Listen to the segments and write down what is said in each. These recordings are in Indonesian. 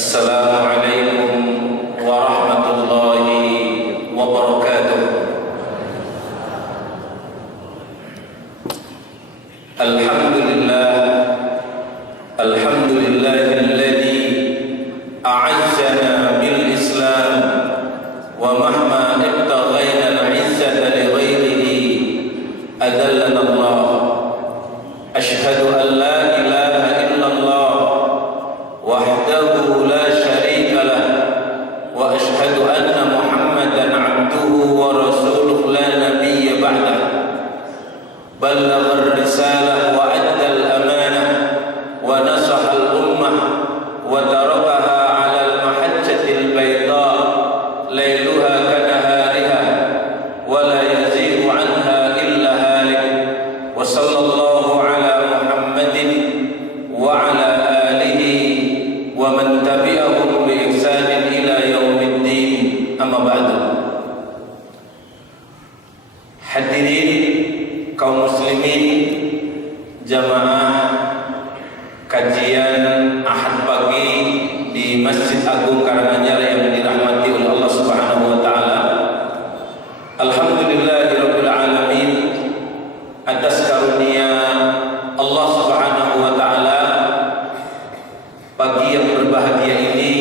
Assalamualaikum warahmatullahi wabarakatuh. Alhamdulillahilladzi a'azzana bil Islam wa mahma ibtaghaina al-'izzata li ghairihi adallana Allah. Ashhadu an la ilaha illallah wahdahu la syarika lah wa ashhadu anna Muhammadan 'abduhu wa rasuluhu la nabiyya ba'dah. Ballagha ar-risalah wa adda al-amanah wa nasaha al-ummah wa tarakaha 'ala al-mahajjati al-bayda layluha kanahariha wa la yazighu 'anha illa halik. Wa sallallahu 'ala Muhammadin wa 'ala alihi wa man tabi'ahum bi ihsanin ila yaumiddin. Amma ba'du. Hadirin kaum muslimin, jamaah kajian Ahad pagi di Masjid Agung Karanganyar yang dirahmati oleh Allah Subhanahu wa taala. Alhamdulillahirabbil alamin atas karunia Allah Subhanahu wa taala. Pagi yang berbahagia ini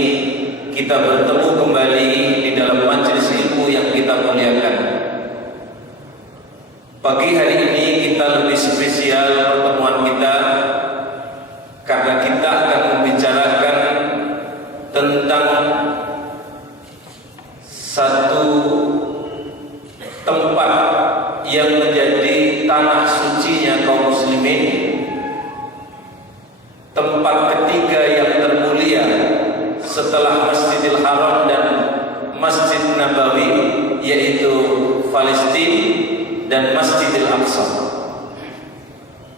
kita bertemu kembali di dalam majelis ilmu yang kita muliakan. Pagi hari ini kita lebih spesial pertemuan kita karena kita akan membicarakan tentang satu tempat yang menjadi tanah sucinya kaum muslimin, tempat ketiga yang termulia setelah Masjidil Haram dan Masjid Nabawi, yaitu Palestina dan Masjidil Aqsa.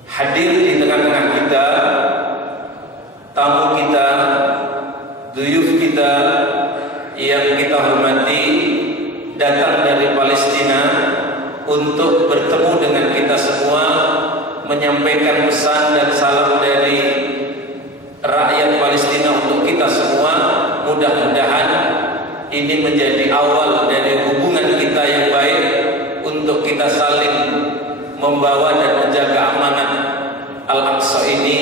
Hadir di tengah-tengah kita tamu kita, duyuf kita yang kita hormati, datang dari Palestina untuk bertemu dengan kita semua, menyampaikan pesan dan salam dari rakyat Palestina untuk kita semua. Mudah-mudahan ini menjadi awal dari hubungan kita yang baik untuk kita saling membawa dan menjaga amanat Al-Aqsa ini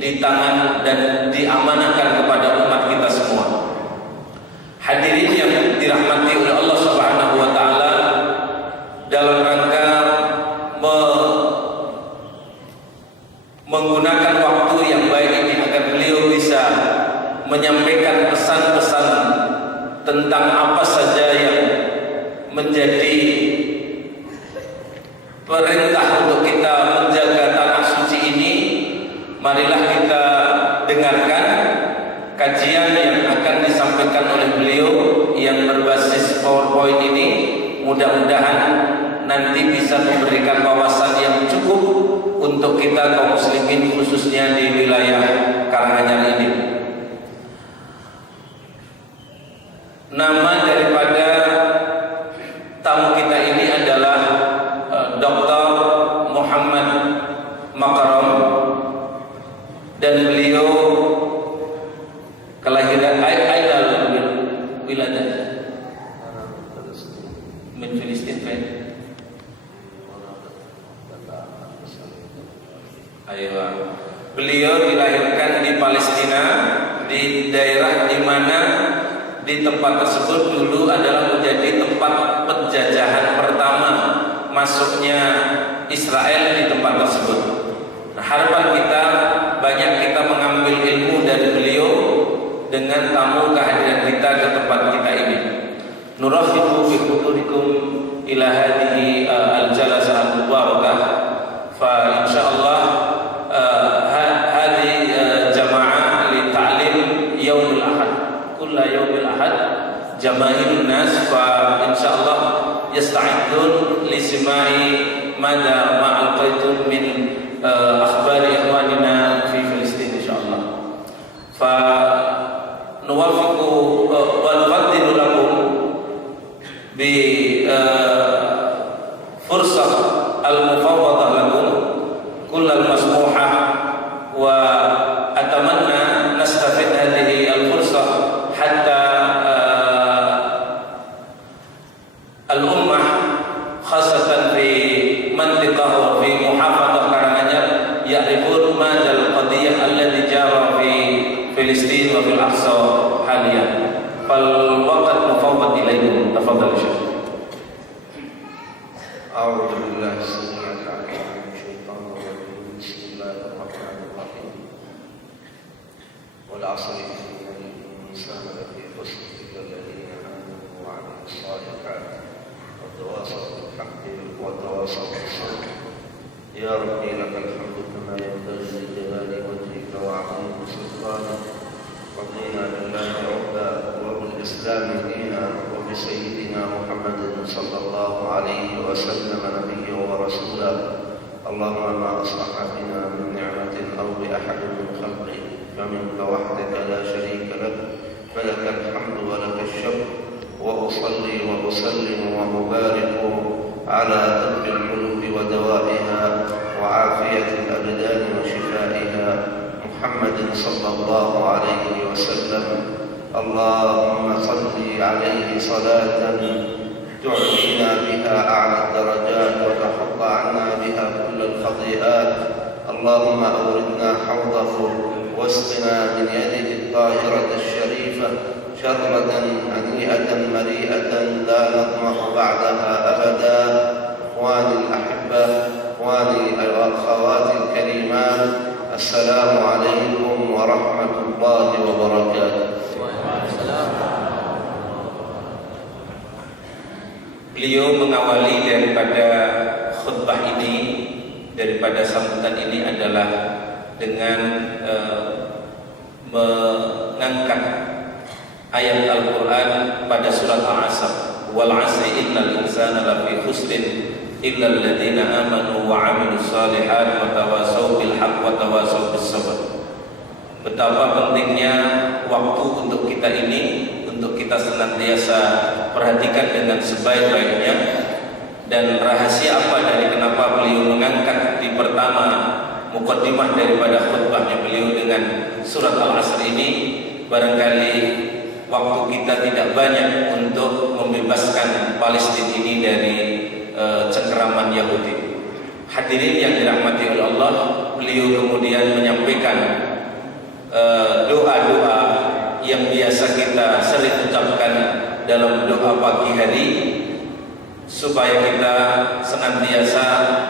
di tangan dan diamanahkan kepada umat kita semua. Hadirin yang dirahmati oleh Allah Subhanahu wa taala, dalam rangka menggunakan waktu yang baik ini agar beliau bisa menyampaikan pesan-pesan tentang apa saja yang menjadi perintah untuk kita menjaga tanah suci ini. Marilah kita dengarkan kajian yang akan disampaikan oleh beliau yang berbasis PowerPoint ini. Mudah-mudahan nanti bisa memberikan wawasan yang cukup untuk kita kaum muslimin, khususnya di wilayah Karanganyar ini. Nama daripada tamu kita ini adalah Dr. Muhammad Makaram, dan beliau kelahiran Ainal Wiladah min Filistin. Beliau dilahirkan di Palestina, di daerah di mana di tempat tersebut dulu adalah menjadi tempat penjajahan pertama masuknya Israel di tempat tersebut. Nah, harapan kita banyak kita mengambil ilmu dari beliau dengan tamu kehadiran kita ke tempat kita ini. Nurahibu bi hudurikum ila hadhihi al-jalasah al-mubarakah. Fa insyaallah hadhihi jamaah li ta'lim yaumil ahad. Kullu yaumil ahad jamaahirun nas, fa insyaallah yasta'idun li sima'i mada ma alqaitum min akhbari ikhwanina fi Filistin insyaallah. Fa nuwaffiqu wa nuqaddiru lakum bi fursah al-mufawwadah lakum kullal masmuhah, wa atamanna nastafid hadhihi al-fursah fil aqsa haliyan. Fal waqt mufawwad ilaikum. Tafadhal Syekh. A'udzu billahi samiyil 'alim minasy syaithanir rajim. Bismillahirrahmanirrahim. Wal 'asri innal insana lafi khusr illa alladziina aamanu wa 'amilus shalihaati wa tawassaw bil haqqi wa tawassaw bis sabr. Ya Rabbi lakal hamdu kama yanbaghi li jalali wajhika wa 'azimi sultanik. رضينا بالله ربا وبالإسلام دينا وبسيدنا محمد صلى الله عليه وسلم نبيا ورسولا. اللهم ما أصلح بنا من نعمة أو بأحد من خلقك فمنك وحدك لا شريك لك فلك الحمد ولك الشكر. وأصلي وأسلم وأبارك على طب القلوب ودوائها وعافية الأبدان وشفائها محمد صلى الله عليه وسلم. اللهم صل عليه صلاة تعلينا بها أعلى الدرجات وتحط عنا بها كل الخطيئات. اللهم أوردنا حوضه واسقنا من يده الطاهرة الشريفة شربة هنيئة مريئة لا نطمع بعدها أبدا. إخواني الأحبة، إخواني والأخوات الكريمات، السلام عليكم ورحمة الله وبركاته. Beliau mengawali daripada khutbah ini, daripada sambutan ini adalah dengan mengangkat ayat Al-Quran pada surat Al-Asr. Wal 'asri innal insana lafi khusrin illa alladziina amanu wa 'amilus shalihaati wa tawassaw bil haqqi wa tawassaw bis sabr. Betapa pentingnya waktu untuk kita ini, untuk kita senantiasa perhatikan dengan sebaik-baiknya. Dan rahasia apa dari kenapa beliau mengangkat di pertama mukaddimah daripada khutbahnya beliau dengan surat Al-Asr ini? Barangkali waktu kita tidak banyak untuk membebaskan Palestina ini dari cengkeraman Yahudi. Hadirin yang dirahmati oleh Allah, beliau kemudian menyampaikan doa-doa yang biasa kita sering ucapkan dalam doa pagi hari, supaya kita senantiasa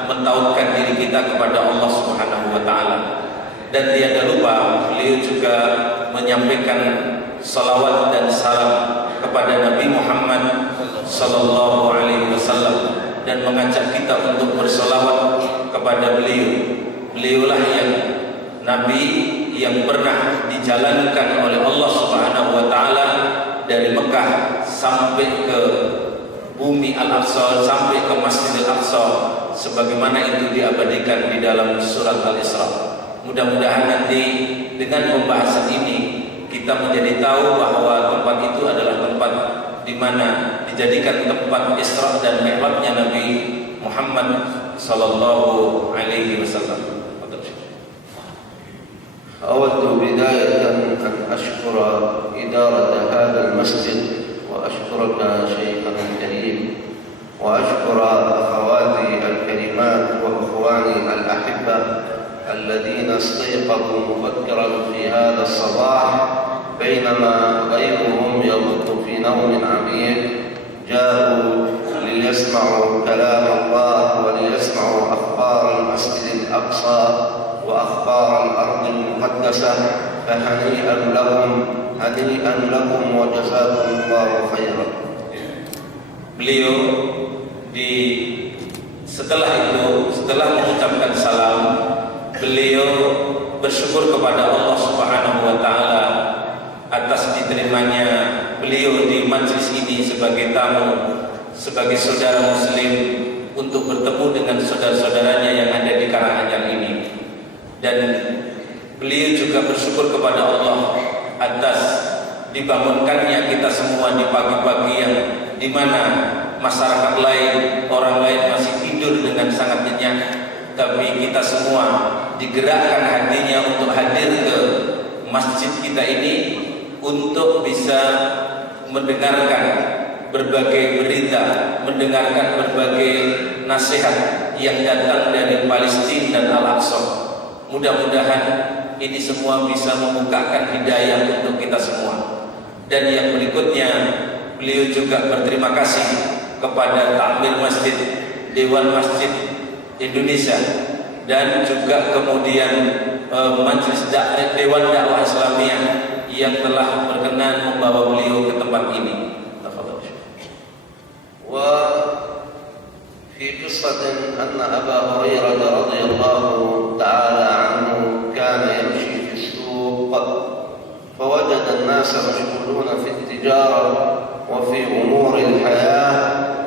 mentautkan diri kita kepada Allah Subhanahu wa taala. Dan tiada lupa beliau juga menyampaikan salawat dan salam kepada Nabi Muhammad sallallahu alaihi wasallam dan mengajak kita untuk berselawat kepada beliau. Beliaulah yang Nabi yang pernah dijalankan oleh Allah Subhanahu wa taala dari Mekah sampai ke bumi Al-Aqsa, sampai ke Masjidil Aqsa, sebagaimana itu diabadikan di dalam surat Al-Isra. Mudah-mudahan nanti dengan pembahasan ini kita menjadi tahu bahwa tempat itu adalah tempat di mana dijadikan tempat Isra dan Mi'rajnya Nabi Muhammad sallallahu alaihi wasallam. أود بداية أن أشكر إدارة هذا المسجد وأشكرك شيخنا الكريم وأشكر أخواتي الكريمات وأخواني الأحبة الذين استيقظوا مبكرا في هذا الصباح بينما غيرهم يغط في نوم عميق، جاءوا ليسمعوا كلام الله وليسمعوا أخبار المسجد الأقصى وأخبار الأرض المقدسة. فهنيئا لهم، هنيئا لكم وجزاكم الله خيرا. Beliau setelah mengucapkan salam, beliau bersyukur kepada Allah Subhanahu wa taala atas diterimanya beliau di majlis ini sebagai tamu, sebagai saudara muslim, untuk bertemu dengan saudara-saudaranya yang ada di Karanganyar ini. Dan beliau juga bersyukur kepada Allah atas dibangunkannya kita semua di pagi-pagi yang dimana masyarakat lain, orang lain masih tidur dengan sangat nyenyak, tapi kita semua digerakkan hatinya untuk hadir ke masjid kita ini untuk bisa mendengarkan berbagai berita, mendengarkan berbagai nasihat yang datang dari Palestina dan Al-Aqsa. Mudah-mudahan ini semua bisa membukakan hidayah untuk kita semua. Dan yang berikutnya, beliau juga berterima kasih kepada Takmir Masjid, Dewan Masjid Indonesia, dan juga kemudian Majelis Dewan Dakwah Islamiyah yang telah berkenan membawa beliau ke tempat ini. وفي قصة أن أبا هريرة رضي الله تعالى عنه كان يمشي في السوق فوجد الناس مشغولون في التجارة وفي أمور الحياة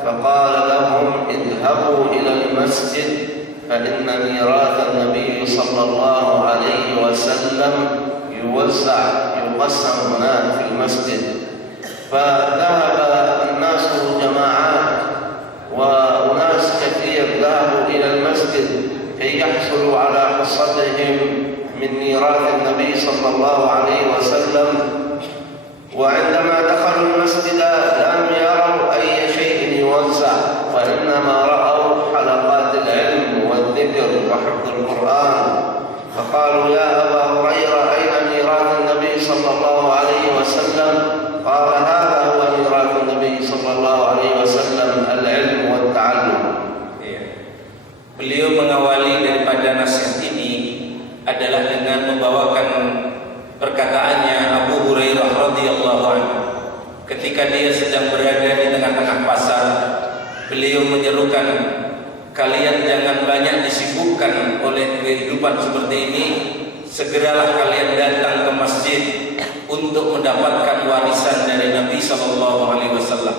فقال لهم اذهبوا إلى المسجد فإن ميراث النبي صلى الله عليه وسلم يقسم هناك في المسجد. فذهب الناس جماعات وناس كثير ذهبوا إلى المسجد كي يحصلوا على حصتهم من ميراث النبي صلى الله عليه وسلم. وعندما دخلوا المسجد لم يروا أي شيء يوزع، وإنما رأوا حلقات العلم والذكر وحفظ القرآن. فقالوا يا أبا هريرة أين ميراث النبي صلى الله عليه وسلم؟ قال هذا هو ميراث النبي صلى الله عليه وسلم العلم والتعلم. Beliau mengawali daripada nasihat ini adalah dengan membawakan perkataannya Abu Hurairah radhiyallahu anhu. Ketika dia sedang berada di tengah-tengah pasar, beliau menyerukan, kalian jangan banyak disibukkan oleh kehidupan seperti ini. Segeralah kalian datang ke masjid untuk mendapatkan warisan dari Nabi sallallahu alaihi wasallam.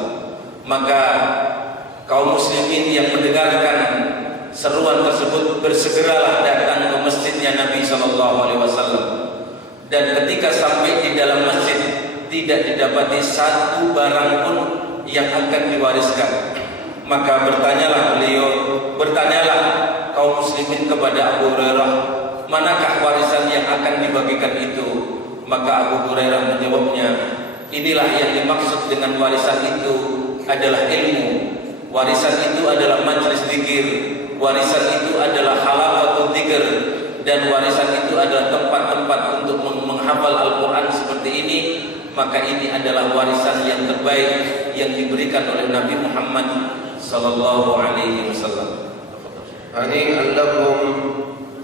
Maka kaum muslimin yang mendengarkan seruan tersebut bersegeralah datang ke masjidnya Nabi sallallahu alaihi wasallam. Dan ketika sampai di dalam masjid, tidak didapati satu barang pun yang akan diwariskan. Maka bertanyalah kaum muslimin kepada Abu Hurairah, manakah warisan yang akan dibagikan itu? Maka Abu Hurairah menjawabnya, inilah yang dimaksud dengan warisan itu adalah ilmu. Warisan itu adalah majlis zikir. Warisan itu adalah halaqatul dzikir. Dan warisan itu adalah tempat-tempat untuk menghafal Al-Quran seperti ini. Maka ini adalah warisan yang terbaik yang diberikan oleh Nabi Muhammad sallallahu alaihi wasallam. هنيئا لكم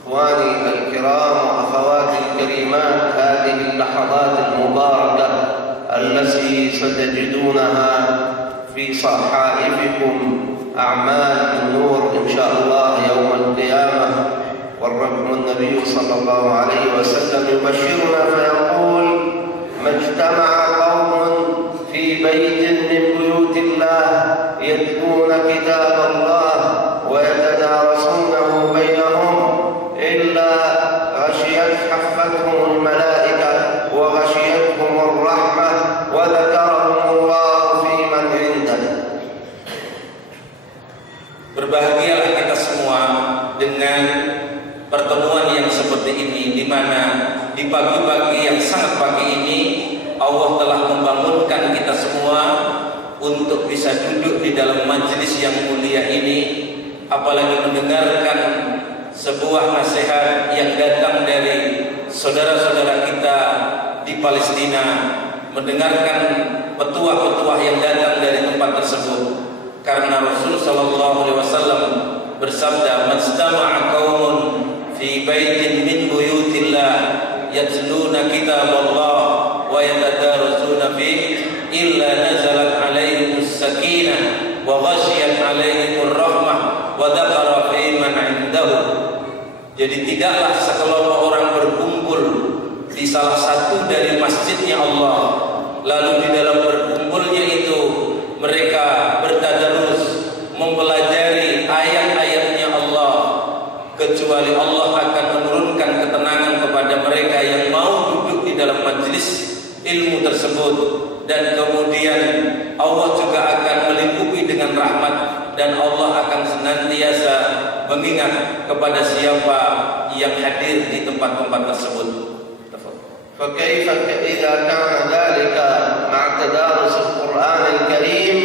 إخواني الكرام وأخواتي الكريمات هذه اللحظات المباركة التي ستجدونها في صحائفكم أعمال النور إن شاء الله يوم القيامة. والنبي صلى الله عليه وسلم يبشرنا فيقول ما اجتمع قوم في بيت من بيوت الله يتلون كتاب الله ويتدارسونه بينهم إلا غشيت حفتهم الملائكة وغشيتهم الرحمة وذكرهم الله في من عنده. Berbahagialah kita semua dengan pertemuan yang seperti ini, di mana di pagi-pagi yang sangat pagi ini Allah telah membangunkan kita semua untuk bisa duduk di dalam majelis yang mulia ini, apalagi mendengarkan sebuah nasihat yang datang dari saudara-saudara kita di Palestina, mendengarkan petuah-petuah yang datang dari tempat tersebut. Karena Rasul sallallahu alaihi wasallam bersabda, "Majtama'a qaumun fi baitin min buyutillah yatluna kitaballah wa yatadarusuna fihi illa nazalat alaihimus sakinah wa ghashiyat alaihimur rahmah wa dzakara fi man 'indahu." Jadi tidaklah sekelompok orang berkumpul di salah satu dari masjidnya Allah, lalu di dalam berkumpulnya itu mereka bertadarus, mempelajari ayat-ayatnya Allah, kecuali Allah akan menurunkan ketenangan kepada mereka yang mau duduk di dalam majelis ilmu tersebut. Dan kemudian Allah juga akan melingkupi dengan rahmat, dan Allah akan senantiasa mengingat kepada siapa yang hadir di tempat-tempat tersebut. فكيف إذا كان ذلك مع تدارس القرآن الكريم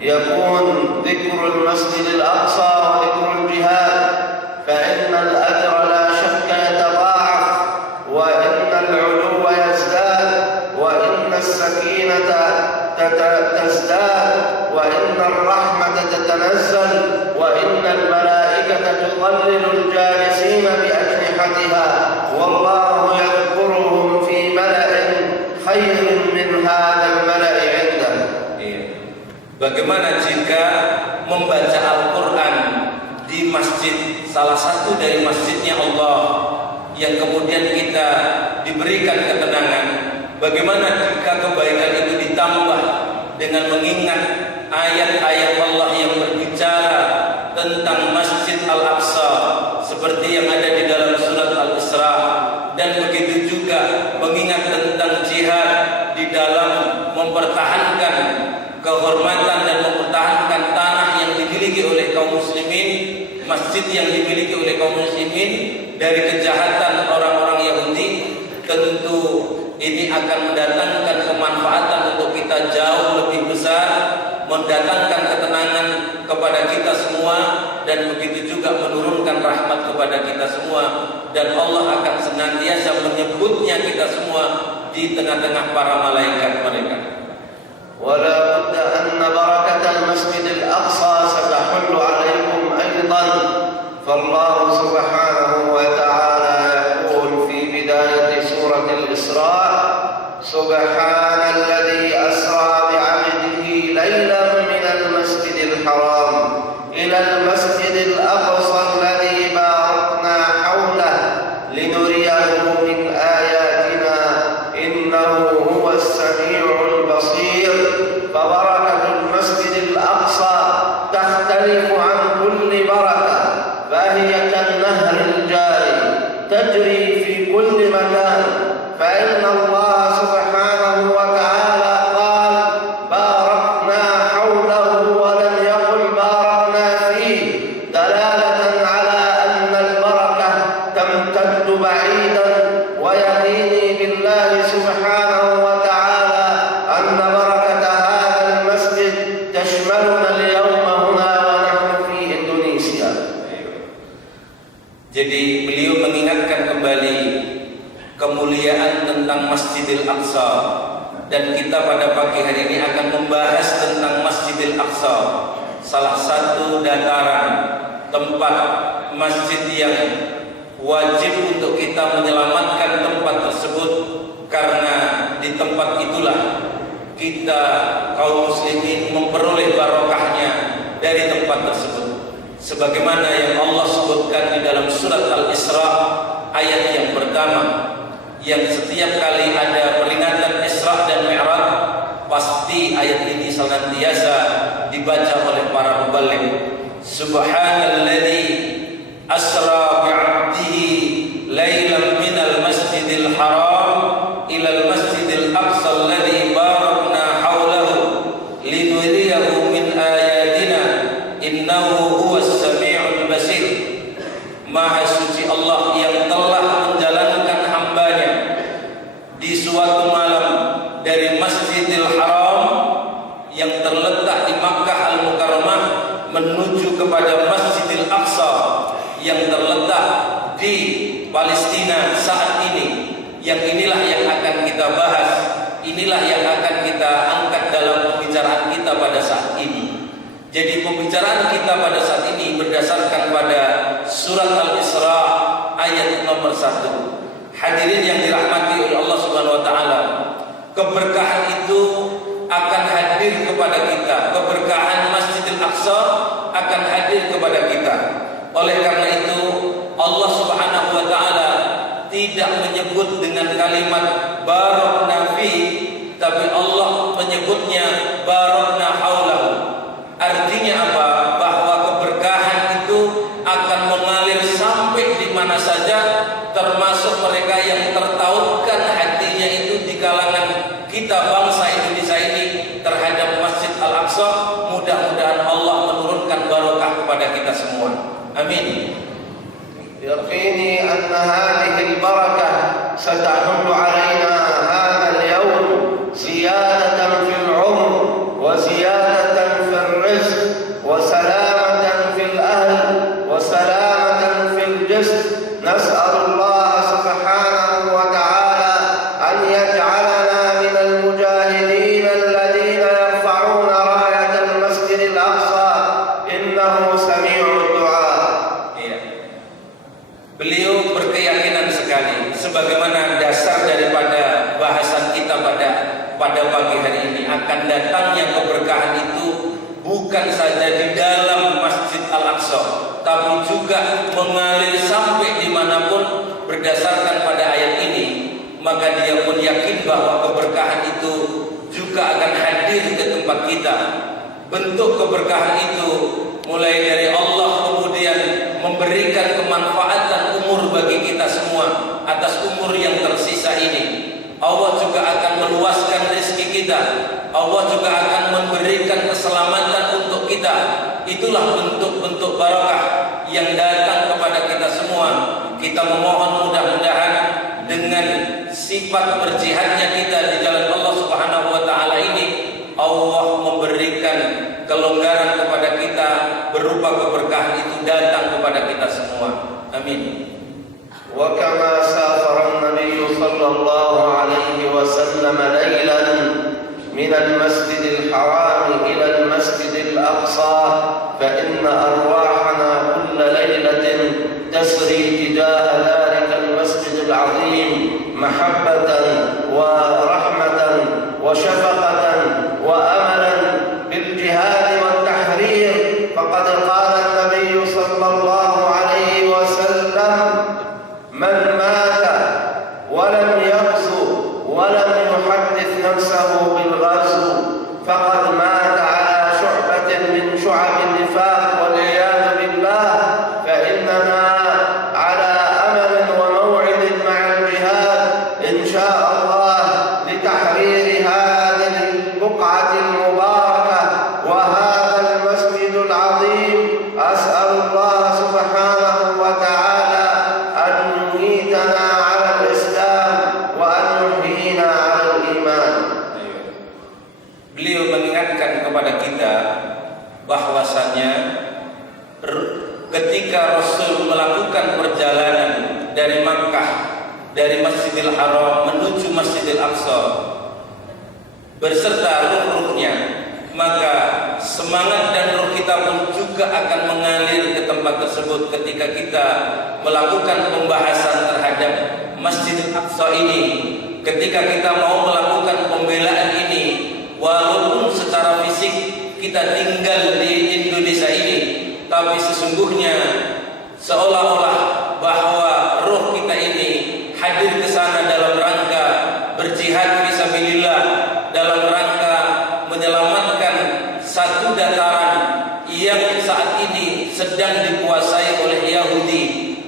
يكون ذكر المسجد الأقصى وذكر الجهاد، فإن الأجر لا شك يتضاعف السكينة تزداد وإن الرحمة تتنزل وإن الملائكة تظلل الجالسين بأجنحتها والله يذكرهم في ملأ خير من هذا الملأ عنده. Bagaimana jika membaca Al-Quran di masjid, salah satu dari masjidnya Allah, yang kemudian kita diberikan ketenangan? Bagaimana jika kebaikan itu ditambah dengan mengingat ayat-ayat Allah yang berbicara tentang Masjid Al-Aqsa seperti yang ada di dalam surat Al-Isra, dan begitu juga mengingat tentang jihad di dalam mempertahankan kehormatan dan mempertahankan tanah yang dimiliki oleh kaum muslimin, masjid yang dimiliki oleh kaum muslimin dari kejahatan orang-orang Yahudi. Tentu ini akan mendatangkan kemanfaatan untuk kita jauh lebih besar, mendatangkan ketenangan kepada kita semua, dan begitu juga menurunkan rahmat kepada kita semua, dan Allah akan senantiasa menyebutnya kita semua di tengah-tengah para malaikat mereka. ولا بد أن بركة المسجد الأقصى ستحل عليكم أيضا فالله سبحانه وتعالى يقول في بداية سورة الإسراء سبحان الذي أسرى بعبده ليلا من المسجد الحرام إلى المسجد الأقصى الذي باركنا حوله لنريه من آياتنا إنه هو السميع البصير. فبركة المسجد الأقصى تختلف عن كل بركة فهي كالنهر الجاري تجري في كل مكان فإن الله سبحانه وتعالى قال باركنا حوله ولم يقل باركنا فيه دلالة على أن البركة تمتد بعيدا ويقيني بالله سبحانه وتعالى أن بركة هذا المسجد تشملنا اليوم هنا ونحن في إندونيسيا. Jadi beliau mengingatkan kembali kemuliaan tentang Masjidil Aqsa, dan kita pada pagi hari ini akan membahas tentang Masjidil Aqsa, salah satu dataran tempat masjid yang wajib untuk kita menyelamatkan tempat tersebut, karena di tempat itulah kita kaum muslimin memperoleh barokahnya dari tempat tersebut. Sebagaimana yang Allah sebutkan di dalam surat Al-Isra ayat yang pertama, yang setiap kali ada peringatan Isra dan Mi'raj, pasti ayat ini senantiasa dibaca oleh para muballigh. Subhanalladzi asra bi'abdihi lailan minal masjidil haram ilal masjidil aqsa alladzi barakna haulahu linuriyahu min ayatina innahu huwas sami'ul basir. Maha suci Allah yang telah menjalankan hambanya di suatu malam dari Masjidil Haram yang terletak di Makkah Al-Mukarramah menuju kepada Masjidil Aqsa yang terletak di Palestina saat ini. Yang inilah yang akan kita bahas, inilah yang akan kita angkat dalam pembicaraan kita pada saat ini. Jadi pembicaraan kita pada saat ini berdasarkan pada surat Al-Isra ayat nomor 1. Hadirin yang dirahmati oleh Allah Subhanahu wa taala, keberkahan itu akan hadir kepada kita. Keberkahan Masjidil Aqsa akan hadir kepada kita. Oleh karena itu Allah Subhanahu wa taala tidak menyebut dengan kalimat barakna fi, tapi Allah menyebutnya barakna haulahu. Artinya apa? Bahwa keberkahan itu akan mengalir sampai di mana saja, termasuk mereka yang tertautkan hatinya itu di kalangan kita bangsa Indonesia ini terhadap Masjid Al-Aqsa. Mudah-mudahan Allah menurunkan barokah kepada kita semua. Amin. يقيني أن هذه البركة ستحل علينا هذا اليوم زيادة في العمر وزيادة في الرزق وسلامة في الأهل وسلامة في الجسد. نسأل الله سبحانه وتعالى أن يجعلنا من المجاهدين pada pagi hari ini akan datangnya keberkahan itu bukan saja di dalam Masjid Al-Aqsa, tapi juga mengalir sampai dimanapun berdasarkan pada ayat ini. Maka dia pun yakin bahwa keberkahan itu juga akan hadir ke tempat kita. Bentuk keberkahan itu mulai dari Allah kemudian memberikan kemanfaatan umur bagi kita semua atas umur yang tersisa ini. Allah juga akan meluaskan rezeki kita. Allah juga akan memberikan keselamatan untuk kita. Itulah bentuk-bentuk barakah yang datang kepada kita semua. Kita memohon mudah-mudahan dengan sifat berjihadnya kita di jalan Allah Subhanahu wa taala ini, Allah memberikan kelonggaran kepada kita berupa keberkahan itu datang kepada kita semua. Amin. وكما سافر النبي صلى الله عليه وسلم ليلا من المسجد الحرام إلى المسجد الأقصى فإن أرواحنا كل ليلة تسري تجاه ذلك المسجد العظيم محبة ورحمة وشفقة وأملا بالجهاد والتحرير. فقد قال النبي صلى الله عليه وسلم: من مات ولم يغزو ولم يحدث نفسه بالغزو فقد مات على شعبة من شعب النفاق والعياذ بالله. فإننا على أمل وموعد مع الجهاد إن شاء الله لتحرير هذه البقعة المباركة وهذا المسجد العظيم. أسأل الله سبحانه وتعالى أن يميتنا على الإسلام وأن يحيينا على الإيمان. Beliau mengingatkan kepada kita bahwasanya ketika Rasul melakukan perjalanan dari Makkah, dari Masjidil Haram menuju Masjidil Aqsa beserta ruh-ruhnya, maka semangat dan ruh kita pun juga akan mengalir ke tempat tersebut ketika kita melakukan pembahasan terhadap Masjidil Aqsa ini. Ketika kita mau melakukan pembelaan ini, walaupun secara fisik kita tinggal di Indonesia ini, tapi sesungguhnya seolah-olah bahwa roh kita ini hadir ke sana dalam rangka berjihad fisabilillah, dalam rangka menyelamatkan satu dataran yang saat ini sedang dikuasai oleh Yahudi,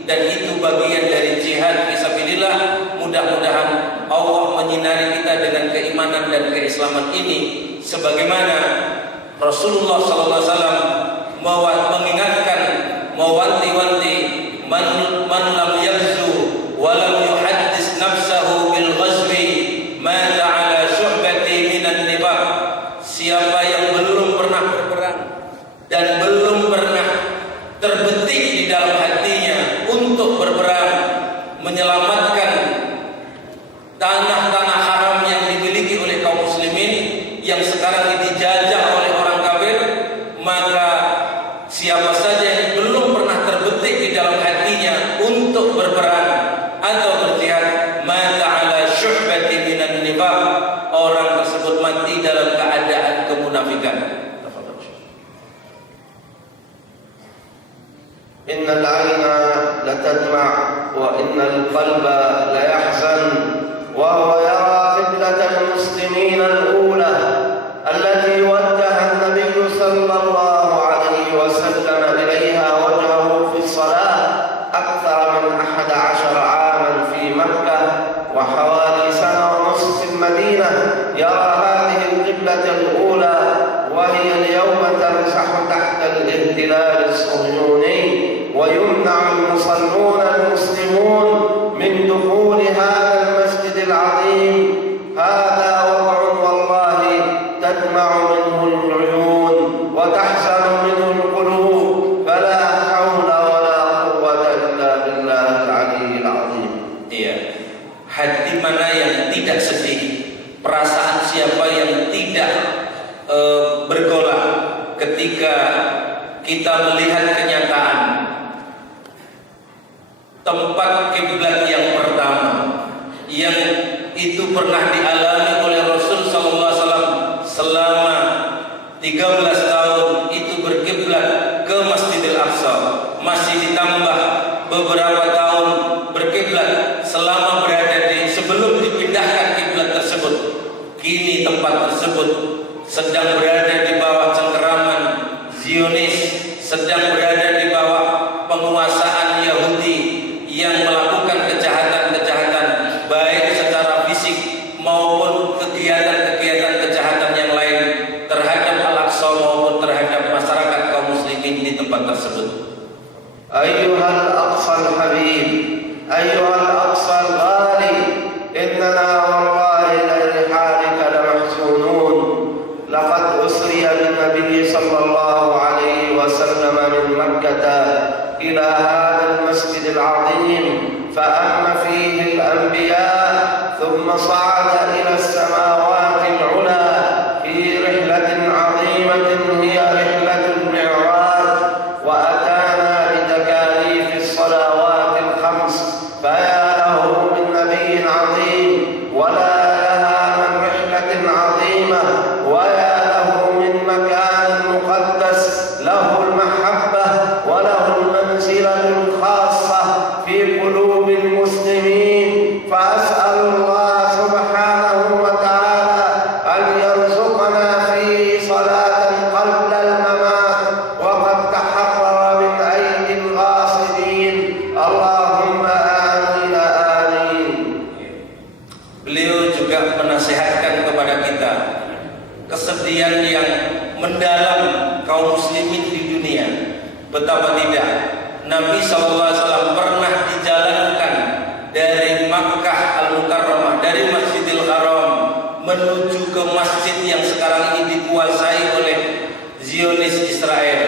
dan itu bagian dari jihad fisabilillah. Mudah-mudahan Allah menyinari kita dengan keimanan dan keislaman ini, sebagaimana Rasulullah SAW mengingatkan, mewanti-wanti, man lam yaghzu wa lam yuhaddis nafsahu bil ghazwi mata ala syu'bati minan nifaq. Siapa yang belum pernah berperang dan belum pernah terbetik di dalam hatinya untuk berperang menyelamatkan tanah-tanah haram yang dimiliki oleh kaum muslimin yang sekarang dijajah oleh orang kafir, maka siapa saja yang belum pernah terbetik di dalam hatinya untuk berperang atau berjihad, mata ala syu'bati minan nifaq, orang tersebut mati dalam keadaan kemunafikan. Innal 'ayna latadma' wa innal qalba layahzan wa huwa yara qiblatal muslimin al-ula allati wajjaha an-nabiy sallallahu alayhi wa sallam ilayha wajhahu fi as-salah akthar min 11 'aman fi Makkah wa hawali sana wa nisf fi al-Madinah. Yara hadhihi al-qiblata al-ula wa hiya al-yawma tamsahu tahta al-ihtilal as-Sahyuni ويمنع المصلون المسلمون من دخول هذا المسجد العظيم. هذا وضع والله تدمع منه العيون وتحزن منه القلوب، فلا حول ولا قوة إلا بالله العلي العظيم. Iya, hati mana yang tidak sedih, perasaan siapa yang tidak bergolak ketika kita melihat kenyataan tempat kiblat yang pertama yang itu pernah dialami oleh Rasul 13 tahun itu berkiblat ke Masjidil Aqsa, masih ditambah beberapa tahun berkiblat selama berada di sebelum dipindahkan kiblat tersebut. Kini tempat tersebut sedang berada di bawah cengkeraman Zionis, sedang berada di bawah penguasaan Yahudi yang melakukan kejahatan-kejahatan baik secara fisik maupun kegiatan-kegiatan kejahatan yang lain terhadap Al-Aqsa maupun terhadap masyarakat kaum muslimin di tempat tersebut. Ayyuhal Aqsal Habib, ayyuhal Aqsal Ghali, innana wallahi lalihalika lamahzunun. Laqad usriya bin Nabi sallallahu alaihi wasallam min Makkah ila hadzal masjidil azim, fa amma fihi al-anbiya thumma sa'ada ila as-samawati al-'ula fi rihlatin 'azimatin hiya rihlatul mi'raj wa atana bi takalif as-salawat al-khams, fa ya lahu min nabiyyin 'azim wa la laha min rihlatin 'azimah wa ya lahu min makanin muqaddas lahu al-mahabbah wa lahu al-manzilatul khassah fi qulubil muslimin. Fa as'alullah subhanahu wa ta'ala an yarzuqana fi salatan qabla al-mamat wa qad taharrara min aydil ghasidin. Allahumma amin amin. Beliau juga menasihatkan kepada kita kesedihan yang mendalam kaum muslimin di dunia. Betapa tidak, Nabi SAW pernah dijalankan dari Makkah Al-Mukarramah, dari Masjidil Haram menuju ke masjid yang sekarang ini dikuasai oleh Zionis Israel.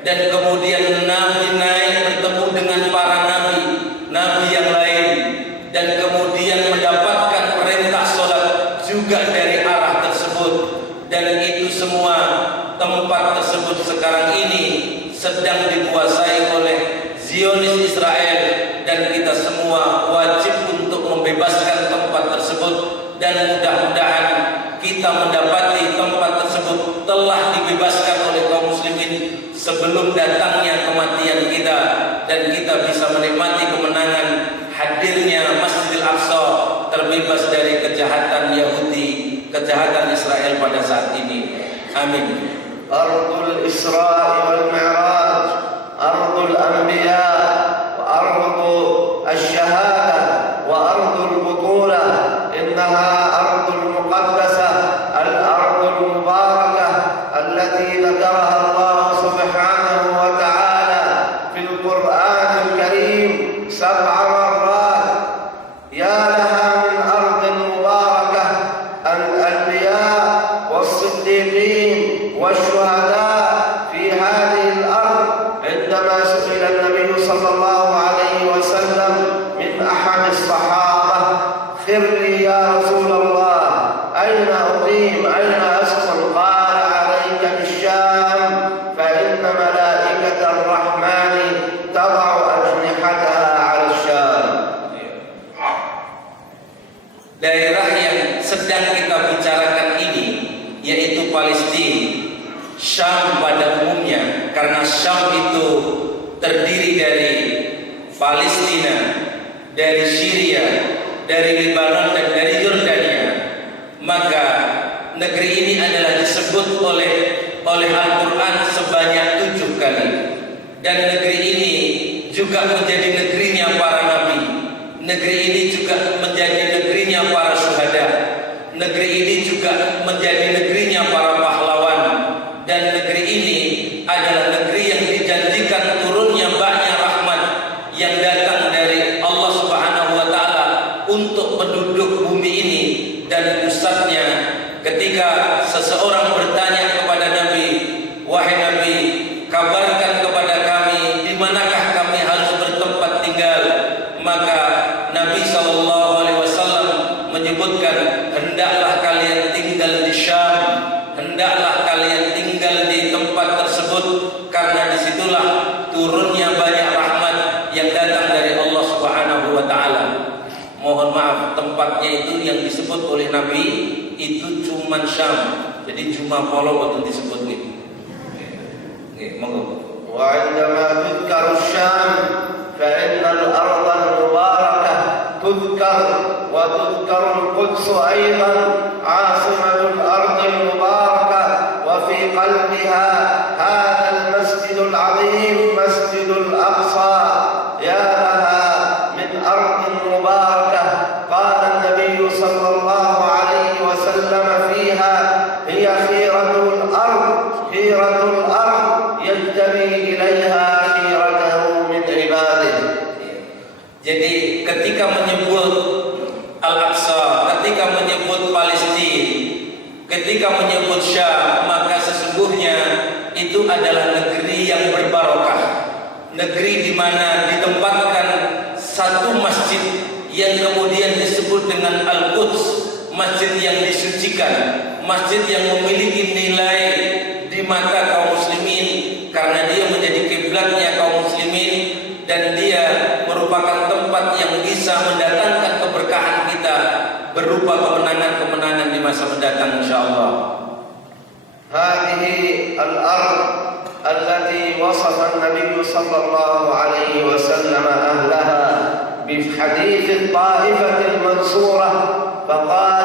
Dan kemudian Nabi naik bertemu dengan para nabi yang lain, dan kemudian mendapatkan perintah sholat juga dari arah tersebut. Dan itu semua tempat tersebut sekarang ini sedang dikuasai oleh Zionis Israel, dan kita semua wajib untuk membebaskan tempat tersebut. Dan mudah-mudahan kita mendapati tempat tersebut telah dibebaskan oleh kaum muslimin sebelum datangnya kematian kita, dan kita bisa menikmati kemenangan hadirnya Masjidil Aqsa terbebas dari kejahatan Yahudi, kejahatan Israel pada saat ini. Amin. Ardul Isra wal Mi'raj, ardul anbiya wa ardul asy-syahadah wa ardul butulah. Innaha ardul muqaddasah, al-ardul mubarakah allati dzakaraha Allah subhanahu wa ta'ala fil Qur'anil Karim 7 marrat. Ya laha min ardin mubarakah al-anbiya was-siddiqin wash-shuhada fi hadhihi al-ard. عندما سئل النبي صلى الله عليه وسلم من أحد الصحابة: خر لي يا رسول الله، أين أقيم، أين أسكن؟ قال: عليك بالشام، فإن ملائكة الرحمن تضع أجنحتها على الشام. Daerah yang sedang kita bicarakan ini yaitu Palestina, Syam pada umumnya, karena Syam itu terdiri dari Palestina, dari Syria, dari Lebanon, dan dari Yordania. Maka negeri ini adalah disebut oleh Al-Quran sebanyak 7 kali. Dan negeri ini juga menjadi negerinya para nabi. Negeri ini juga menjadi negerinya para syuhada. Negeri ini juga menjadi negerinya para pahlawan. Dan negeri ini adalah negeri yang dijanjikan turunnya banyak rahmat yang datang dari Allah Subhanahu wa Ta'ala untuk penduduk bumi ini. Dan pusatnya, ketika seseorang bertanya kepada Nabi, "Wahai Nabi, kabarkan kepada kami di manakah kami harus bertempat tinggal?" Maka Nabi SAW menyebutkan, "Hendaklah kalian tinggal di Syam, hendaklah kalian tinggal di tempat tersebut, karena disitulah turunnya banyak rahmat yang datang dari Allah Subhanahu wa Ta'ala." Mohon maaf, tempatnya itu yang disebut oleh Nabi itu cuma Syam. Jadi cuma Polo betul disebut gitu. Oke, monggo. وعندما تذكر الشام فإن الأرض المباركة تذكر، وتذكر القدس أيضا عاصمة الأرض المباركة، وفي قلبها هذا المسجد العظيم مسجد الأقصى. يا لها من أرض مباركة. قال النبي صلى الله عليه وسلم فيها: هي خيرة الأرض، خيرة الأرض يجتمي إليها خيرته من عباده. Jadi ketika menyebut Al-Aqsa, ketika menyebut Palestina, ketika menyebut Syam, maka sesungguhnya itu adalah negeri yang berbarokah, negeri di mana ditempatkan satu masjid yang kemudian disebut dengan Al-Quds, masjid yang disucikan, masjid yang memiliki nilai di mata kaum muslimin karena dia menjadi kiblatnya kaum muslimin, dan dia merupakan tempat yang bisa mendatangkan keberkahan kita berupa kemenangan-kemenangan di masa mendatang insyaallah. هذه الأرض التي وصف النبي صلى الله عليه وسلم أهلها بحديث الطائفة المنصورة، فقال: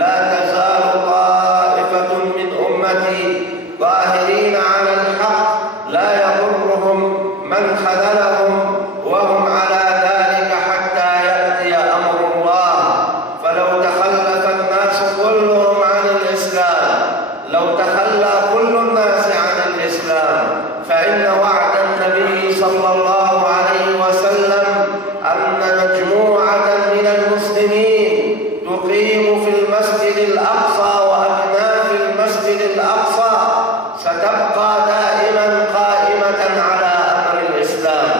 لا تزال طائفة من أمتي ظاهرين على الحق لا يضرهم من خذلهم وهم على ذلك حتى يأتي أمر الله. فلو تخلف الناس كلهم عن الإسلام، لو تخلى كل الناس عن الإسلام، فإن وعد النبي صلى الله عليه وسلم أن مجموعة من المسلمين تقيم في المسجد الأقصى وأكناف المسجد الأقصى ستبقى دائما قائمة على أمر الإسلام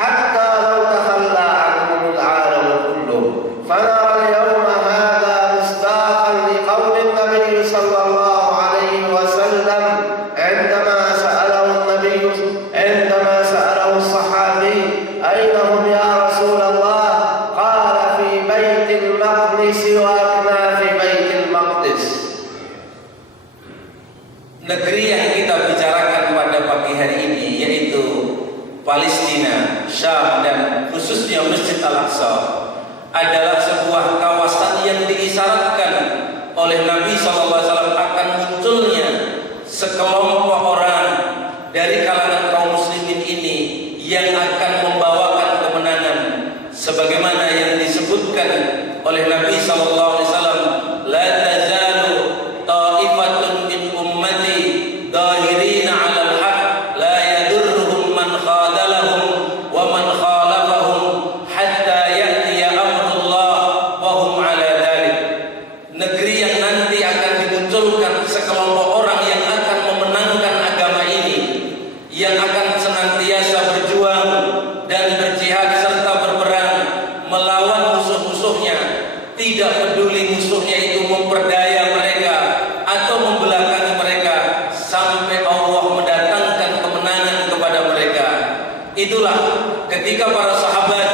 حتى لو تخلى عنهم العالم كله. فنرى اليوم هذا مصداقا لقول النبي صلى الله عليه وسلم عندما سأله الصحابي: أين هم يا رسول الله؟ قال: في بيت المقدس وأكناف بيت المقدس. Negeri yang kita bicarakan pada pagi hari ini yaitu Palestina, Syam, dan khususnya Masjid Al-Aqsa adalah sebuah kawasan yang diisyaratkan oleh Nabi SAW akan munculnya sekelompok orang dari kalangan kaum muslimin ini yang akan membawakan kemenangan sebagaimana yang disebutkan oleh Nabi SAW, la tazalu ta'ifatun min ummati dhahirina 'alal haq la yadurruhum man khadalahum wa man khalafahum hatta ya'tiya amrullah wa hum 'ala dhalik. Negeri yang nanti akan dimunculkan sekelompok orang yang akan memenangkan agama ini, yang akan senantiasa berjuang dan berjihad serta berperang melawan musuh-musuhnya, tidak peduli musuhnya itu memperdaya mereka atau membelakangi mereka sampai Allah mendatangkan kemenangan kepada mereka. Itulah ketika para sahabat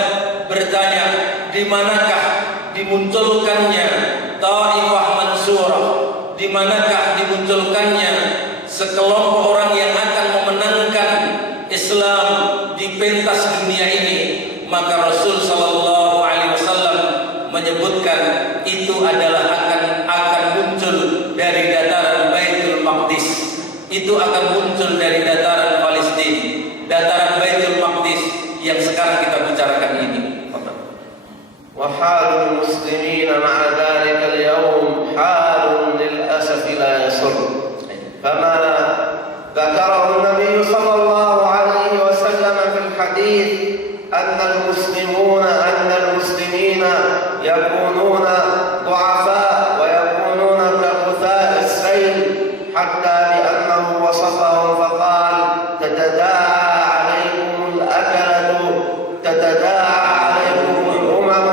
bertanya, di manakah dimunculkannya Taifah Mansurah, di manakah dimunculkannya sekelompok orang yang akan memenangkan Islam di pentas dunia ini, maka Rasul sallallahu alaihi wasallam menyebutkan itu adalah akan muncul dari dataran Baitul Maqdis, itu akan muncul dari dataran Palestina, dataran Baitul Maqdis yang sekarang kita bicarakan ini. وحال المسلمين مع ذلك اليوم حال للأسف لا يسر. فما ذكره النبي صلى الله عليه وسلم في الحديث أن المسلمين يكونون ضعفاء ويكونون كغثاء السيل، حتى لأنه وصفهم فقال: تتداعى عليكم الأكلة، تتداعى عليكم الأمم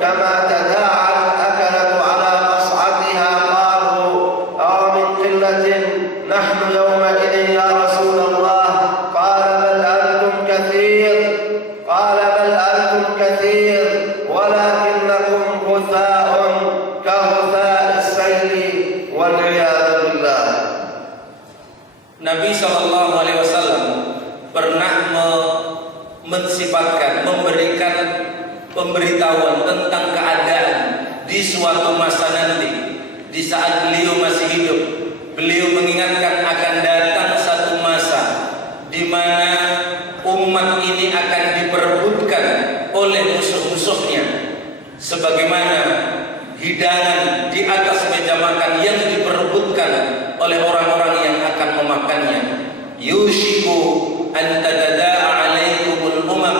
كما تداعى الأكلة على قصعة Nabi SAW pernah mensifatkan, memberikan pemberitahuan tentang keadaan di suatu masa nanti. Di saat beliau masih hidup, beliau mengingatkan akan datang satu masa di mana umat ini akan diperebutkan oleh musuh-musuhnya, sebagaimana hidangan di atas meja makan yang diperebutkan oleh orang-orang yang akan memakannya. Yushiku an tatada'a 'alaikumul umam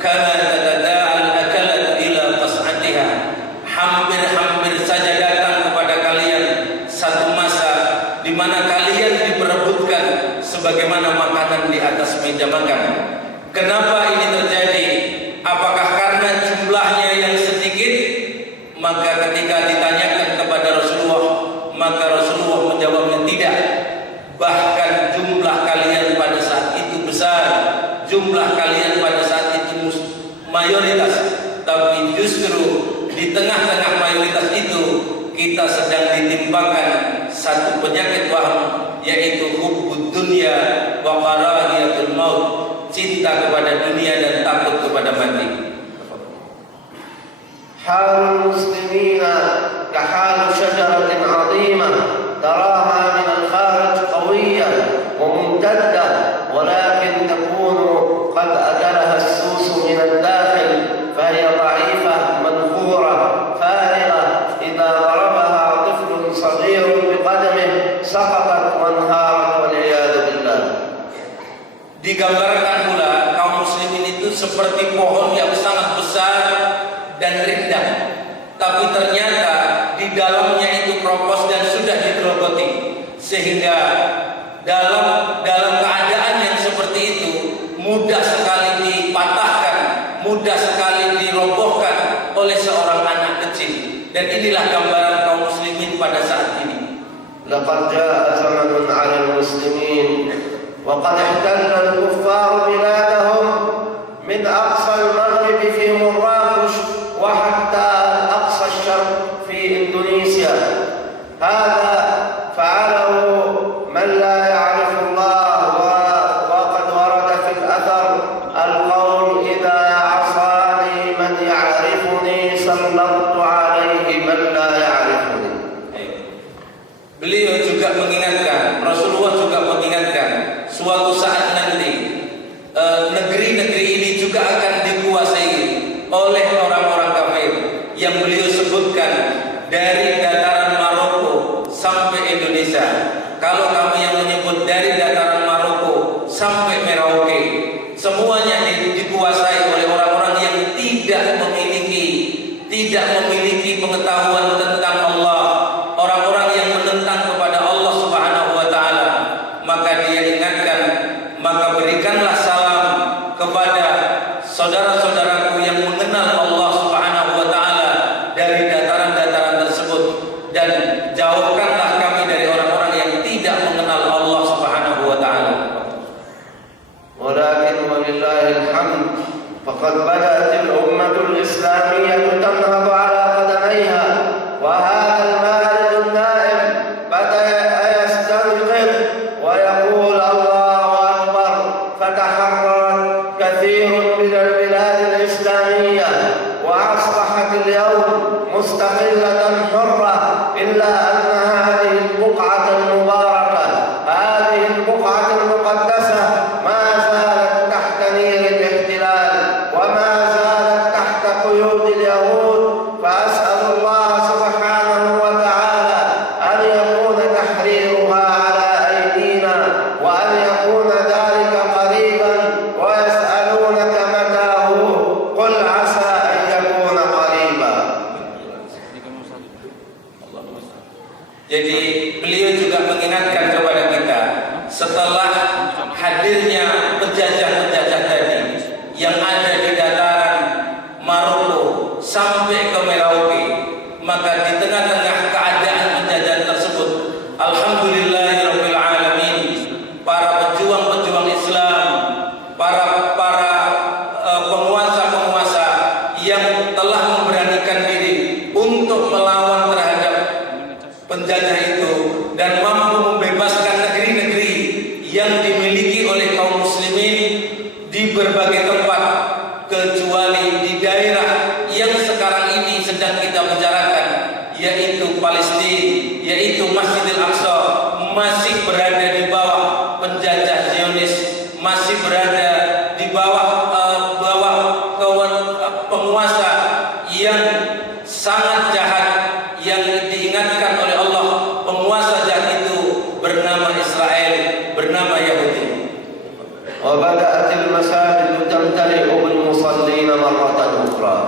kama tatada'a al-akalat ila qas'atiha. Hampir-hampir saja datang kepada kalian satu masa di mana kalian diperebutkan sebagaimana makanan di atas meja makan. Kenapa ini terjadi? Apakah karena jumlahnya yang sedikit? Maka ketika ditanyakan kepada Rasulullah, maka Rasulullah menjawabnya tidak. Bahkan jumlah kalian pada saat itu besar, jumlah kalian pada saat itu mayoritas. Tapi justru di tengah-tengah mayoritas itu kita sedang ditimpakan satu penyakit waham, yaitu hubbud dunya wa karahiyatul maut, cinta kepada dunia dan takut kepada mati. حال المسلمين كحال شجرة عظيمة تراها من الخارج قوية وممتدة، ولكن تكون قد أكلها السوس من الداخل فهي ضعيفة منفورة فارغة، إذا ضربها طفل صغير بقدمه سقطت وانهارت والعياذ بالله. Digambarkan pula kaum muslimin itu seperti pohon yang sangat besar dan rindang, tapi ternyata di dalamnya itu kropos dan sudah digerogoti, sehingga dalam keadaan yang seperti itu mudah sekali dipatahkan, mudah sekali dirobohkan oleh seorang anak kecil. Dan inilah gambaran kaum muslimin pada saat ini. Laqad jaa zamanun 'ala al-muslimin wa qad ihtalla al-kuffar biladahum min aqsa al-maghrib fi Marrakesh وحتى أقصى الشرق في إندونيسيا. هذا فعله من لا يعرف الله، وقد ورد في الأثر القول إذا عصاني من يعرفني سلطت عليه من لا يعرفني. Beliau juga mengingatkan, Rasulullah juga mengingatkan, suatu saat nanti negeri-negeri ini juga akan dikuasai oleh orang-orang kafir yang beliau sebutkan dari dataran Maroko sampai Indonesia. Kalau kami yang menyebut dari dataran Maroko sampai Merauke, semuanya dikuasai oleh orang-orang yang tidak memiliki pengetahuan tentang Allah, orang-orang yang menentang kepada Allah Subhanahu wa taala. Maka dia ingatkan, maka berikanlah salam kepada saudara-saudaraku yang mengenal Allah Subhanahu wa taala dari dataran-dataran tersebut, dan jauhkanlah kami dari orang-orang yang tidak mengenal Allah Subhanahu wa taala. Walakin walillahil hamd faqad badat al-ummah al-islamiyyah tanhadu ala qadamaiha wa hadha al-marid an-na'im bada'a yastarqib wa yaqul Allahu akbar. Fataharrarat kathirun min al-bilad al-islamiyah wa asbahat al-yawm mustaqillatan hurra, illa anna hadhihi al-buq'ah al-mubarakah, hadhihi al-buq'ah al-muqaddasah ma zalat tahta nir al-ihtilal wa ma zalat tahta quyud al-yahud. Fa as'alu Allah subhanahu wa ta'ala an yakuna tahriruha ala aydina wa an yakuna dhalika qariban wa yas'alunaka mata hu qul 'asa an yakuna qariba. Jadi beliau juga mengingatkan kepada kita, setelah hadirnya penjajah-penjajah tadi yang ada di dataran Maroko sampai ke Merauke, maka di tengah-tengah keadaan penjajahan tersebut, alhamdulillahirabbil alamin, para pejuang-pejuang Islam, para penguasa-penguasa yang telah memberanikan diri untuk melawan terhadap penjajah itu dan mampu membebaskan negeri-negeri yang dimiliki oleh kaum muslimin di berbagai tempat, kecuali di daerah yang sekarang ini sedang kita bicarakan, yaitu Palestina, yaitu Masjidil Aqsa, masih berada di bawah penjajah Zionis, masih berada di bawah penguasa yang sangat jahat, yang diingatkan oleh Allah. Penguasa jahat itu bernama Israel, bernama Yahudi. وبدأت المساجد تمتلئ بالمصلين مرة أخرى،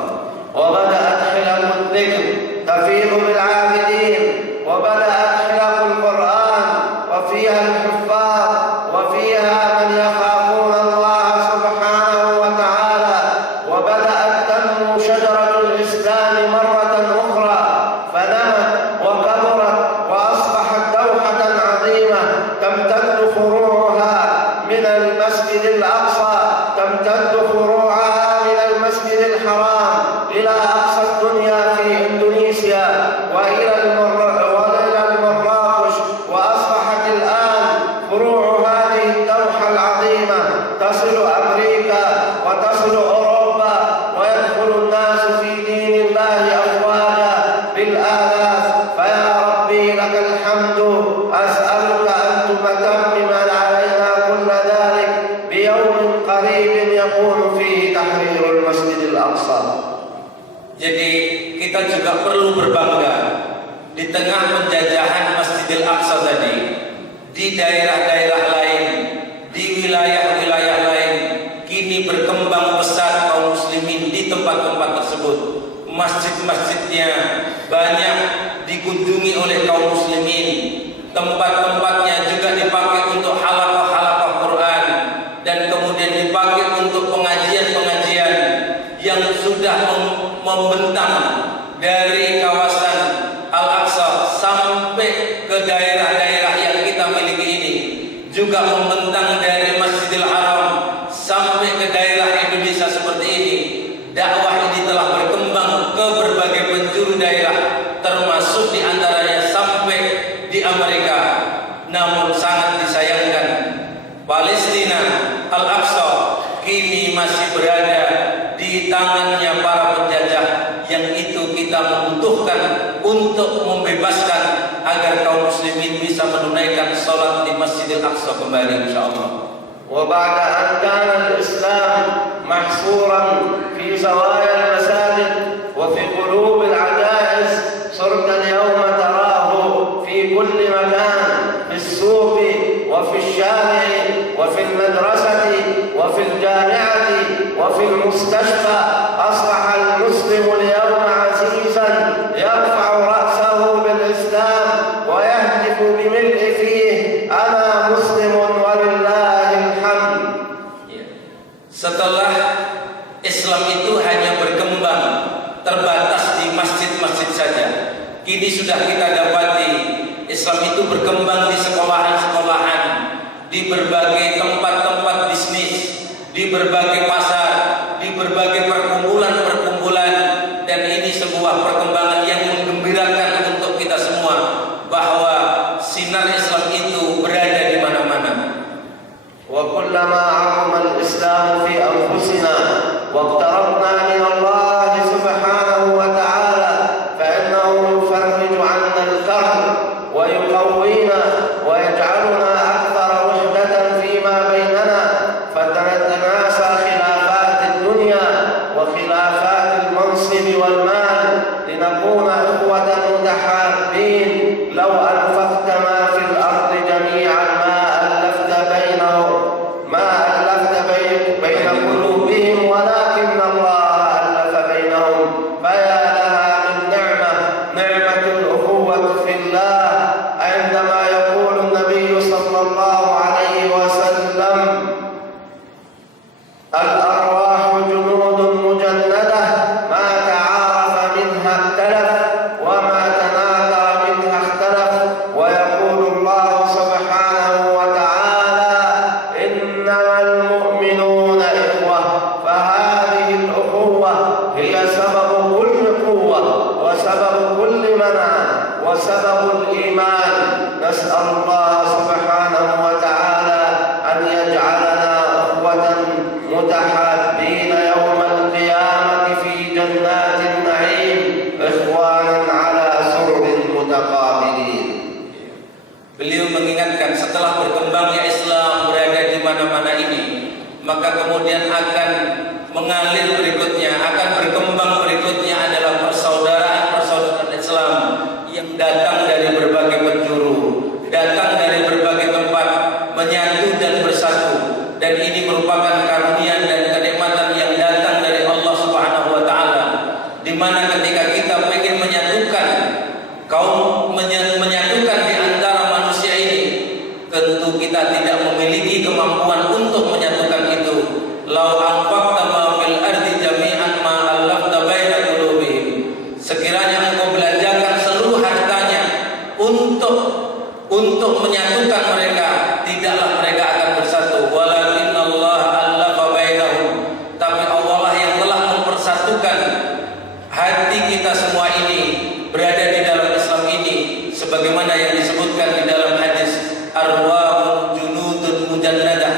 وبدأت حلق الذكر تفيض بالعابدين، وبدأت حلق القرآن وفيها الحفاظ وفيها من يخافون الله سبحانه وتعالى، وبدأت تنمو شجرة الإسلام مرة أخرى، فنمت وكبرت وأصبحت دوحة عظيمة تمتد فروعها من المسجد الأقصى، تمتد فروعها من المسجد الحرام إلى أقصى الدنيا في إندونيسيا وإلى المراكش، وأصبحت الآن فروع هذه الدوحة العظيمة تصل أمريكا وتصل أوروبا، ويدخل الناس في دين الله أفواجا بالآلاف. فيا ربي لك الحمد، أسألك أن تتمم علينا كل ذلك بيوم قريب يكون فيه تحرير المسجد الأقصى. Jadi kita juga perlu berbangga di tengah penjajahan Masjidil Aqsa tadi, di daerah-daerah lain, di wilayah-wilayah lain, kini berkembang pesat kaum muslimin di tempat-tempat tersebut. Masjid-masjidnya banyak dikunjungi oleh kaum muslimin, tempat-tempatnya juga dipakai untuk halaqah-halaqah Quran, dan kemudian dipakai untuk pengajian-pengajian yang sudah membentang dari kawasan Al-Aqsa sampai ke daerah-daerah yang kita miliki ini, juga membentang dari Masjidil Haram sampai ke daerah Indonesia seperti ini. Dakwah ini telah berkembang ke berbagai penjuru daerah, termasuk di antaranya sampai di Amerika. Namun sangat disayangkan, Palestina, Al-Aqsa kini masih berada di tangannya para penjajah, yang itu kita membutuhkan untuk membebaskan agar kaum muslimin bisa menunaikan salat di Masjidil Aqsa kembali insyaallah. وبعد أن كان الإسلام محصورا في زوايا المساجد وفي قلوب العجائز، صرت اليوم تراه في كل مكان، في السوق وفي الشارع وفي المدرسة وفي الجامعة وفي المستشفى. أصبح المسلم اليوم عزيزا يرفع رأسه بالإسلام ويهتف بملء فيه أنا مسلم ولله الحمد. Setelah Islam itu hanya berkembang terbatas di masjid-masjid saja, kini sudah kita dapati Islam itu berkembang di sekolahan-sekolahan, di berbagai tempat-tempat bisnis, di berbagai pasar, di berbagai perkumpulan-perkumpulan, dan ini sebuah perkembangan yang menggembirakan untuk kita semua bahwa sinar Islam itu berada di mana-mana. وكلما عظم الإسلام في أنفسنا واقتربنا من الله سبحانه وتعالى، فإنه يفرج عنا الكرب ويقوينا ويجعلنا أكثر وحدة فيما بيننا، فتتناسى خلافات الدنيا وخلافات المنصب والمال، لنكون إخوة متحابين. لو أنفقت ما في الأرض جميعا ما ألفت بين قلوبهم، ولكن الله ألف بينهم. فيا لها من نعمة، نعمة الأخوة في الله، عندما يقول النبي صلى الله عليه وسلم الأرواح جنود مجندة، ما تعارف منها اختلف وما تناكر منها اختلف. ويقول الله سبحانه وتعالى إنما المؤمنون إخوة، فهذه الأخوة هي سبب كل قوة وسبب كل منع وسبب الإيمان. نسأل الله سبحانه وتعالى Beliau mengingatkan setelah berkembangnya Islam berada di mana-mana ini, maka kemudian akan mengalir berikutnya, akan berkembang berikutnya adalah persaudaraan Islam yang datang dari berbagai penjuru, datang dari berbagai tempat, menyatu dan bersatu. Dan ini merupakan karunia dan kenikmatan yang datang dari Allah Subhanahu wa taala, di mana ketika kita ingin menyatukan menyatukan di antara manusia ini, tentu kita tidak memiliki kemampuan untuk menyatukan itu. Lau anfaqta ma fil ardi jami'an ma allafta baina qulubihim. Sekiranya engkau belanjakan seluruh hartanya untuk menyatukan mereka, tidaklah mereka akan bersatu. Walakinnallaha allafa bainahum. Tapi Allah lah yang telah mempersatukan hati kita semua ini berada di dalam Islam ini, sebagaimana yang disebutkan di dalam hadis arwahun junudun mujannadah,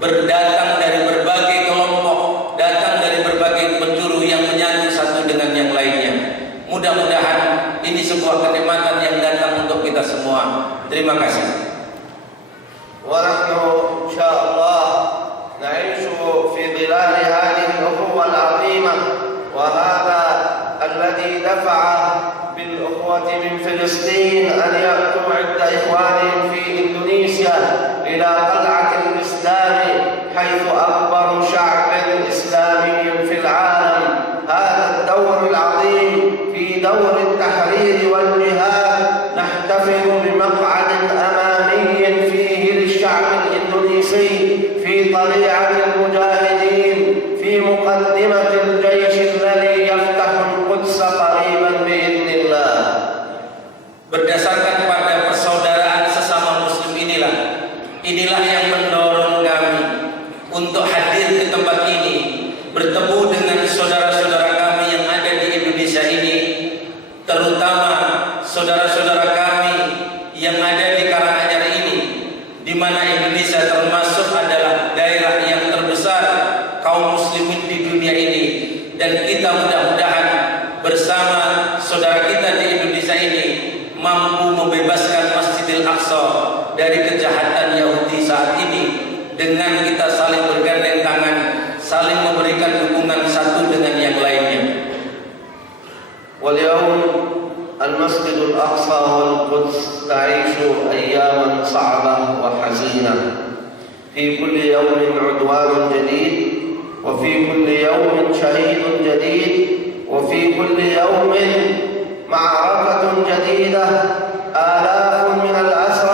berdatang dari berbagai kelompok, datang dari berbagai penjuru yang menyatu satu dengan yang lainnya. Mudah-mudahan ini sebuah kenikmatan yang datang untuk kita semua. Terima kasih. ونحن إن شاء الله نعيش في ظلال هذه الأخوة العظيمة، وهذا الذي دفع بالأخوة من فلسطين أن يأتوا عند إخوانهم في إندونيسيا إلى قلعة الإسلام حيث أكبر شعب إسلامي في العالم. هذا الدور العظيم في دور التحرير والجهاد نحتفل بمقعد أمامي فيه للشعب الإندونيسي في طليعة المجاهدين في مقدمة الجيش الذي يفتح القدس قريبا بإذن الله. Berdasarkan pada persaudaraan sesama muslim inilah yang mendorong kami untuk hadir ke tempat ini, bertemu dengan saudara-saudara kami yang ada di Indonesia ini, terutama saudara-saudara kami yang ada di Karanganyar ini, di mana Indonesia termasuk adalah daerah yang terbesar kaum muslimin di dunia ini. Dan kita mudah-mudahan bersama saudara kita di Indonesia ini mampu membebaskan Masjidil Aqsa dari kejahatan Yahudi saat ini, dengan kita saling bergandeng tangan, saling memberikan dukungan satu dengan yang lainnya. واليوم المسجد الأقصى والقدس تعيش أياما صعبة وحزينة. في كل يوم عدوان جديد، وفي كل يوم شهيد جديد، وفي كل يوم معركة جديدة. آلاف من الأسرى